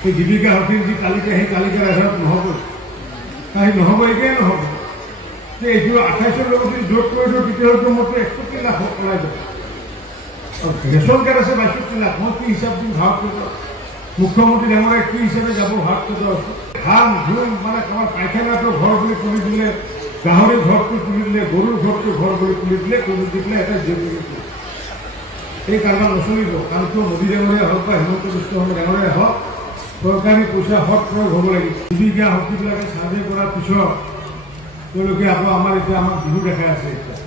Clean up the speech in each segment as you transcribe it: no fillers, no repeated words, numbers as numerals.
সেই জীৱিকা সখীৰ যি তালিকা সেই তালিকাৰ আধাৰত নহ'ব, সেই নহ'ব একেই নহ'ব যে এইটো 28ৰ লগত যোগ কৰি দিওঁ তেতিয়াহ'লে মোৰতো 61 লাখ ওলাই যাব। ৰেচন কাৰ্ড আছে 62 লাখ, মই কি হিচাপ দিম ভাৰত মুখ্যমন্ত্ৰী ডাঙৰীয়া কি হিচাপে যাব ভাৰত ধান ধুম মানে আমাৰ পাইখানাটো ঘৰ বুলি তুলি দিলে, গাহৰি ঘৰটো তুলি দিলে, গৰুৰ ঘৰটো ঘৰ বুলি তুলি দিলে, তুলি দি পেলাই এটা জীৱ এই কাৰবাৰ নচলিব। কাৰণ কিয় মোদী ডাঙৰীয়া হওক বা হিমন্ত বিশ্ব শৰ্মা ডাঙৰীয়া হওক চৰকাৰী পইচা সৎ প্ৰয়োগ হ'ব লাগিব। জীৱিকা সখীবিলাকে চাৰ্ভে কৰাৰ পিছত তেওঁলোকে আকৌ আমাৰ এতিয়া আমাক বিহু দেখাই আছে। এতিয়া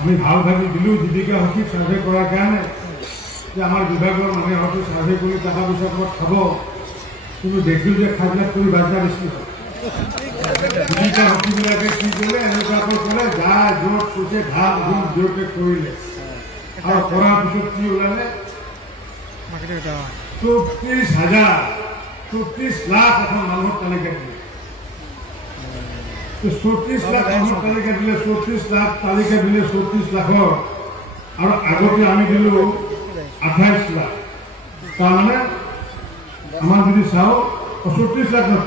আমি ভাল ভাবি দিলোঁ জীৱিকা সখীক চাৰ্ভে কৰাৰ কাৰণে যে আমাৰ বিভাগৰ মানুহে হয়তো চাৰ্ভে কৰি টকা পইচা ক'ৰবাত খাব, কিন্তু দেখিলোঁ যে খাবিলাক কৰি বাজনা বেছি হয়। জীৱিকা সখীবিলাকে কি কৰিলে এনেকুৱাকৈ ক'লে যা য'ত কৈছে ধান ধুম জোৰকে কৰিলে আৰু কৰাৰ পিছত কি ওলালে 34 লাখ এখন মানুহৰ তালিকা দিলে। 34 লাখ মানুহৰ তালিকা দিলে, 34 লাখ তালিকা দিলে 34 লাখৰ আৰু আগতে আমি দিলোঁ 28 লাখ। তাৰমানে আমাৰ যদি চাওঁ 34 লাখ নহয়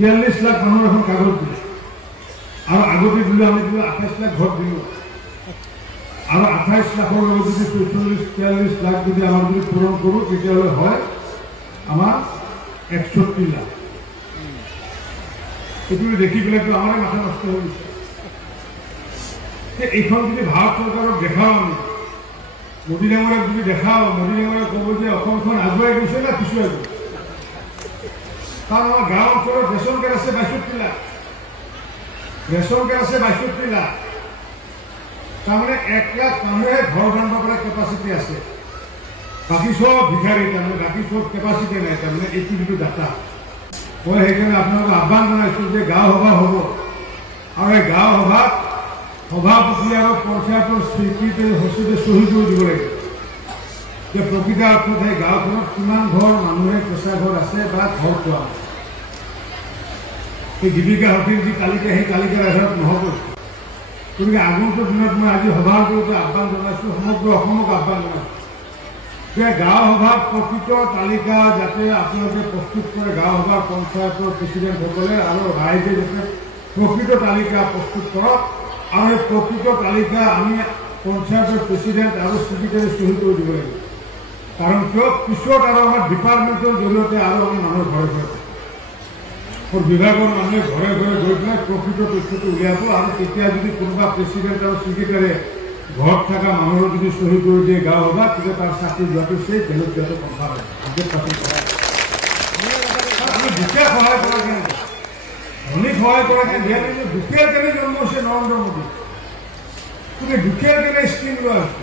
43 লাখ মানুহৰ এখন কাগজ দিলে আৰু আগতে দিলোঁ আমি দিলোঁ 28 লাখ ভোট দিলোঁ আৰু 28 লাখৰ লগত যদি 43 লাখ যদি আমাৰ যদি পূৰণ কৰোঁ তেতিয়াহ'লে হয় আমাৰ 61 লাখ। এইটো দেখি পেলাইতো আমাৰে মাথা নষ্ট হৈ গৈছে যে এইখন যদি ভাৰত চৰকাৰক দেখাওঁ, আমি মোদী ডাঙৰীয়াক যদি দেখাওঁ, মোদী ডাঙৰীয়াক ক'ব যে অসমখন আগুৱাই গৈছে না পিছুৱাই গৈছে। কাৰণ আমাৰ গাঁও অঞ্চলত ৰেচন কাৰ্ড আছে 62 লাখ, ৰেচন কাৰ্ড আছে 62 লাখ। তাৰমানে 1 লাখ মানুহে ঘৰ বান্ধিব পৰা কেপাচিটি আছে, বাকী চব ভিখাৰী, তাৰমানে বাকী চব কেপাচিটি নাই। তাৰমানে এইটো যিটো ডাটা মই সেইকাৰণে আপোনালোকক আহ্বান জনাইছোঁ যে গাঁও সভা হ'ব আৰু এই গাঁও সভাত সভাপতি আৰু পঞ্চায়তৰ স্বীকৃতি সচিবে চহী কৰি দিব লাগিব যে প্ৰকৃত অৰ্থত সেই গাঁওখনত কিমান ঘৰ মানুহে কেঁচা ঘৰ আছে বা ঘৰ পোৱা। সেই জীৱিকা সখীৰ যি তালিকা সেই তালিকাৰ আধাৰত নহ'ব। গতিকে আগন্তুক দিনত মই আজি সভাৰ জৰিয়তে আহ্বান জনাইছোঁ, সমগ্ৰ অসমক আহ্বান জনাইছোঁ যে গাঁও সভাত প্ৰকৃত তালিকা যাতে আপোনালোকে প্ৰস্তুত কৰে, গাঁও সভাৰ পঞ্চায়তৰ প্ৰেচিডেণ্টসকলে আৰু ৰাইজে যাতে প্ৰকৃত তালিকা প্ৰস্তুত কৰক আৰু এই প্ৰকৃত তালিকা আমি পঞ্চায়তৰ প্ৰেচিডেণ্ট আৰু ছেক্ৰেটাৰী চহী কৰি দিব লাগিব। কাৰণ কিয় পিছত আৰু আমাৰ ডিপাৰ্টমেণ্টৰ জৰিয়তে আৰু আমি মানুহৰ ঘৰে ঘৰে বিভাগৰ মানুহে ঘৰে ঘৰে গৈ পেলাই প্ৰকৃত তথ্যটো উলিয়াব আৰু তেতিয়া যদি কোনোবা প্ৰেচিডেণ্ট আৰু ছেক্ৰেটাৰীয়ে ঘৰত থকা মানুহৰ যদি চহী কৰি দিয়ে গাঁও সভা, তেতিয়া তাৰ চাকৰি যোৱাটো সেই বেলেগ যোৱাটো কনফাৰ্ম হয়। আমি দুখীয়া সহায় কৰা কেনে, ধনীক সহায় কৰা কেনে দিয়া নাই, দুখীয়াৰ কেনে জন্ম হৈছে নৰেন্দ্ৰ মোদী। গতিকে দুখীয়াৰ কেনে স্কিম লোৱা হৈছে।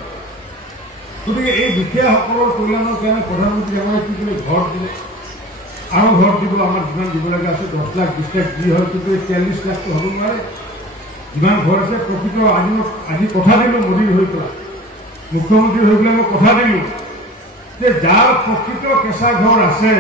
গতিকে এই দুখীয়াসকলৰ কল্যাণৰ কাৰণে প্ৰধানমন্ত্ৰী আমাৰ কি কৰি ঘৰ দিলে আৰু ঘৰ দিব, আমাৰ যিমান দিব লগা আছে 10 লাখ 20 লাখ যি হয়, কিন্তু 43 লাখটো হ'ব নোৱাৰে। যিমান ঘৰ আছে প্ৰকৃত আজি কথা দিলোঁ মোদী হৈ পেলাই, মুখ্যমন্ত্ৰী হৈ পেলাই মই কথা দিলোঁ যে যাৰ প্ৰকৃত কেঁচা ঘৰ আছে